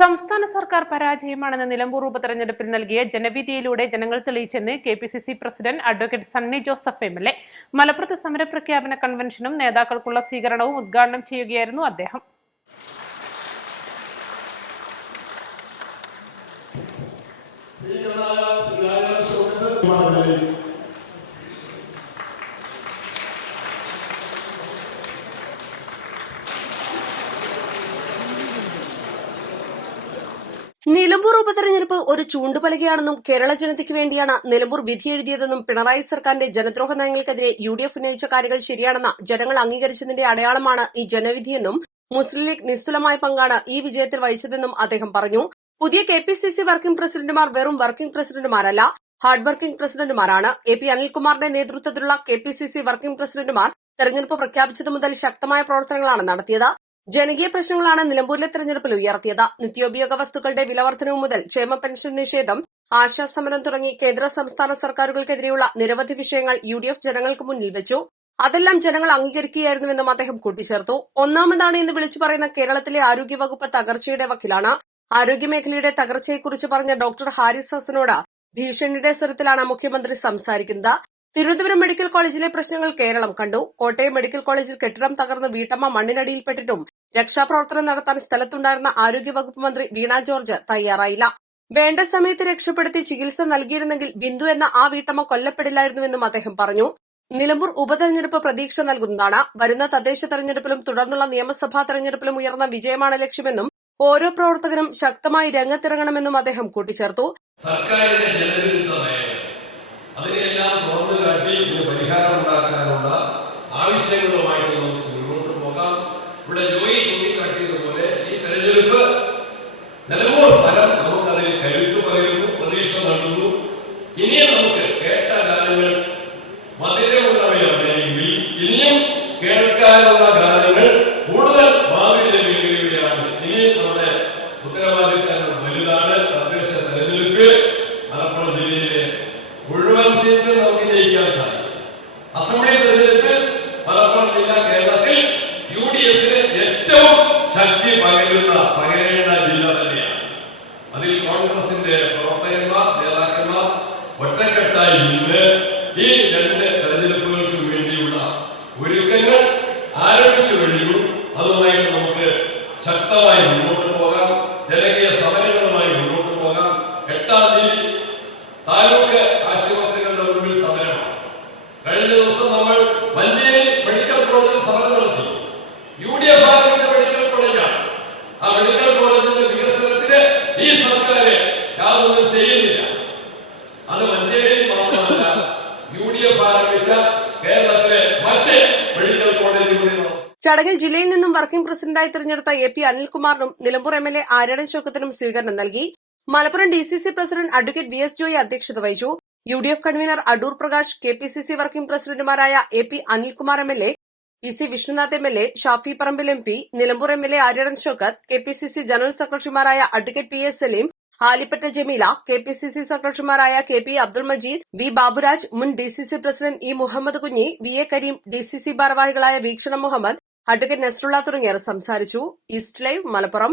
സംസ്ഥാന സർക്കാർ പരാജയമാണെന്ന് നിലമ്പൂർ ഉപതെരഞ്ഞെടുപ്പിൽ നൽകിയ ജനവിധിയിലൂടെ ജനങ്ങൾ തെളിയിച്ചെന്ന് KPCC president advocate Sunny Joseph MLA. മലപ്പുറത്ത് സമരപ്രഖ്യാപന കൺവെൻഷനും നേതാക്കൾക്കുള്ള സ്വീകരണവും ഉദ്ഘാടനം ചെയ്യുകയായിരുന്നു അദ്ദേഹം. നിലമ്പൂർ ഉപതെരഞ്ഞെടുപ്പ് ഒരു ചൂണ്ടുപലകയാണെന്നും കേരള ജനതയ്ക്ക് വേണ്ടിയാണ് നിലമ്പൂർ വിധിയെഴുതിയതെന്നും പിണറായി സർക്കാരിന്റെ ജനദ്രോഹ നയങ്ങൾക്കെതിരെ യുഡിഎഫ് ഉന്നയിച്ച കാര്യങ്ങൾ ശരിയാണെന്ന് ജനങ്ങൾ അംഗീകരിച്ചതിന്റെ അടയാളമാണ് ഈ ജനവിധിയെന്നും മുസ്ലിം ലീഗ് നിസ്തുലമായ പങ്കാണ് ഈ വിജയത്തിൽ വഹിച്ചതെന്നും അദ്ദേഹം പറഞ്ഞു. പുതിയ കെപിസിസി വർക്കിംഗ് പ്രസിഡന്റുമാർ വെറും വർക്കിംഗ് പ്രസിഡന്റുമാരല്ല, ഹാർഡ് വർക്കിംഗ് പ്രസിഡന്റുമാരാണ്. എപി അനിൽകുമാറിന്റെ നേതൃത്വത്തിലുള്ള കെപിസിസി വർക്കിംഗ് പ്രസിഡന്റുമാർ തെരഞ്ഞെടുപ്പ് പ്രഖ്യാപിച്ചതു മുതൽ ശക്തമായ പ്രവർത്തനങ്ങളാണ് നടത്തിയത്. ജനകീയ പ്രശ്നങ്ങളാണ് നിലമ്പൂരിലെ തെരഞ്ഞെടുപ്പിൽ ഉയർത്തിയത്. നിത്യോപയോഗ വസ്തുക്കളുടെ വിലവർദ്ധനവ് മുതൽ ക്ഷേമ പെൻഷൻ നിഷേധം, ആശാസമരം തുടങ്ങി കേന്ദ്ര സംസ്ഥാന സർക്കാരുകൾക്കെതിരെയുള്ള നിരവധി വിഷയങ്ങൾ യുഡിഎഫ് ജനങ്ങൾക്ക് മുന്നിൽ വെച്ചു. അതെല്ലാം ജനങ്ങൾ അംഗീകരിക്കുകയായിരുന്നുവെന്നും അദ്ദേഹം കൂട്ടിച്ചേർത്തു. ഒന്നാമതാണ് എന്ന് വിളിച്ചു പറയുന്ന കേരളത്തിലെ ആരോഗ്യവകുപ്പ് തകർച്ചയുടെ വക്കിലാണ്. ആരോഗ്യമേഖലയുടെ തകർച്ചയെക്കുറിച്ച് പറഞ്ഞ ഡോക്ടർ ഹാരിസ് ഹസനോട് ഭീഷണിയുടെ സ്വരത്തിലാണ് മുഖ്യമന്ത്രി സംസാരിക്കുന്നത്. തിരുവനന്തപുരം മെഡിക്കൽ കോളേജിലെ പ്രശ്നങ്ങൾ കേരളം കണ്ടു. കോട്ടയം മെഡിക്കൽ കോളേജിൽ കെട്ടിടം തകർന്ന് വീട്ടമ്മ മണ്ണിനടിയിൽപ്പെട്ടിട്ടും രക്ഷാപ്രവർത്തനം നടത്താൻ സ്ഥലത്തുണ്ടായിരുന്ന ആരോഗ്യവകുപ്പ് മന്ത്രി വീണ ജോർജ് തയ്യാറായില്ല. വേണ്ട സമയത്ത് രക്ഷപ്പെടുത്തി ചികിത്സ നൽകിയിരുന്നെങ്കിൽ ബിന്ദു എന്ന ആ വീട്ടമ്മ കൊല്ലപ്പെടില്ലായിരുന്നുവെന്നും അദ്ദേഹം പറഞ്ഞു. നിലമ്പൂർ ഉപതെരഞ്ഞെടുപ്പ് പ്രതീക്ഷ നൽകുന്നതാണ്. വരുന്ന തദ്ദേശ തെരഞ്ഞെടുപ്പിലും തുടർന്നുള്ള നിയമസഭാ തെരഞ്ഞെടുപ്പിലും ഉയർന്ന വിജയമാണ് ലക്ഷ്യമെന്നും ഓരോ പ്രവർത്തകരും ശക്തമായി രംഗത്തിറങ്ങണമെന്നും അദ്ദേഹം കൂട്ടിച്ചേർത്തു. സർക്കാരിന്റെ ജനവിരുദ്ധ നയം അതിനെല്ലാം തുറന്നു കാട്ടി ഇതിന് പരിഹാരമുണ്ടാക്കാനുള്ള ആവശ്യങ്ങളുമായിട്ട് നമുക്ക് മുന്നോട്ട് പോകാം. ഇവിടെ ജോയി ചൂണ്ടിക്കാട്ടിയതുപോലെ ഈ തെരഞ്ഞെടുപ്പ് നിലമ്പൂർ ഫലം നമുക്കതിൽ കരുത്തു പകരുന്നു, പ്രതീക്ഷ നൽകുന്നു. ഇനിയും നമുക്ക് കേട്ട ഗാനങ്ങൾ മധുരമുള്ളവയാണെങ്കിൽ ഇനിയും കേൾക്കാനുള്ള ഗാനങ്ങൾ കൂടുതൽ മാധുര്യമേറിയവയാണ്. ഇനിയും നമ്മുടെ ഉത്തരവാദിത്തങ്ങൾ വലുതാണ്. തദ്ദേശ തെരഞ്ഞെടുപ്പ് മലപ്പുറം ജില്ലയിലെ മുഴുവൻ സീറ്റും നമുക്ക് ജയിക്കാൻ സാധിക്കും. അസംബ്ലി തെരഞ്ഞെടുപ്പിൽ മലപ്പുറം ജില്ല കേരളത്തിൽ യുഡിഎഫിന് ഏറ്റവും ശക്തി പകരേണ്ട ജില്ല തന്നെയാണ്. അതിൽ കോൺഗ്രസിന്റെ പ്രവർത്തകന്മാർ, നേതാക്കന്മാർ ഒറ്റക്കെട്ടായി ഇന്ന് ഈ രണ്ട് തെരഞ്ഞെടുപ്പുകൾക്ക് വേണ്ടിയുള്ള ഒരുക്കങ്ങൾ ആരംഭിച്ചു കഴിഞ്ഞു. അതുമായിട്ട് നമുക്ക് ശക്തമായി മുന്നോട്ട് പോകാം. ജനകീയ സമരങ്ങളുമായി മുന്നോട്ട് പോകാം. 8-ാം തീയതി താലൂക്ക് ആശുപത്രികളുടെ മുൻപിൽ സമരമാണ്. കഴിഞ്ഞ ദിവസം നമ്മൾ മഞ്ചേരി മെഡിക്കൽ കോളേജിൽ സമരം നടത്തി. യുഡിഎഫ് ആരംഭിച്ച മെഡിക്കൽ കോളേജാണ്. ആ മെഡിക്കൽ കോളേജിന്റെ വികസനത്തിന് ഈ സർക്കാർ യാതൊന്നും ചെയ്യുന്നില്ല. അത് മഞ്ചേരി മാത്രമല്ല, യുഡിഎഫ് ആരംഭിച്ച കേരളത്തിലെ മറ്റ് മെഡിക്കൽ കോളേജുകളിൽ ചടങ്ങിൽ ജില്ലയിൽ നിന്നും വർക്കിംഗ് പ്രസിഡന്റായി തെരഞ്ഞെടുത്ത എപി അനിൽകുമാറിനും നിലമ്പൂർ എംഎൽഎ ആര്യടൻ ഷൗക്കത്തിനും സ്വീകരണം നൽകി. Malappuram DCC president advocate V S Joy അധ്യക്ഷത വഹിച്ചു. UDF convener Adoor Prakash, KPCC working പ്രസിഡന്റുമാരായ AP Anilkumar MLA, E C. Vishnunath MLA, Shafi Parambil MP, Nilambur MLA Aryadan Shoukath, KPCC general സെക്രട്ടറിമാരായ advocate P S Saleem, Halippatta Jameela, KPCC സെക്രട്ടറിമാരായ K P Abdul Majeed, V Baburaj, മുൻ DCC president E Muhammad Kunhi, V A Kareem, DCC ഭാരവാഹികളായ വീക്ഷണം മുഹമ്മദ്, അഡ്വക്കേറ്റ് നസ്രുള്ള തുടങ്ങിയവർ സംസാരിച്ചു. East live, Malappuram.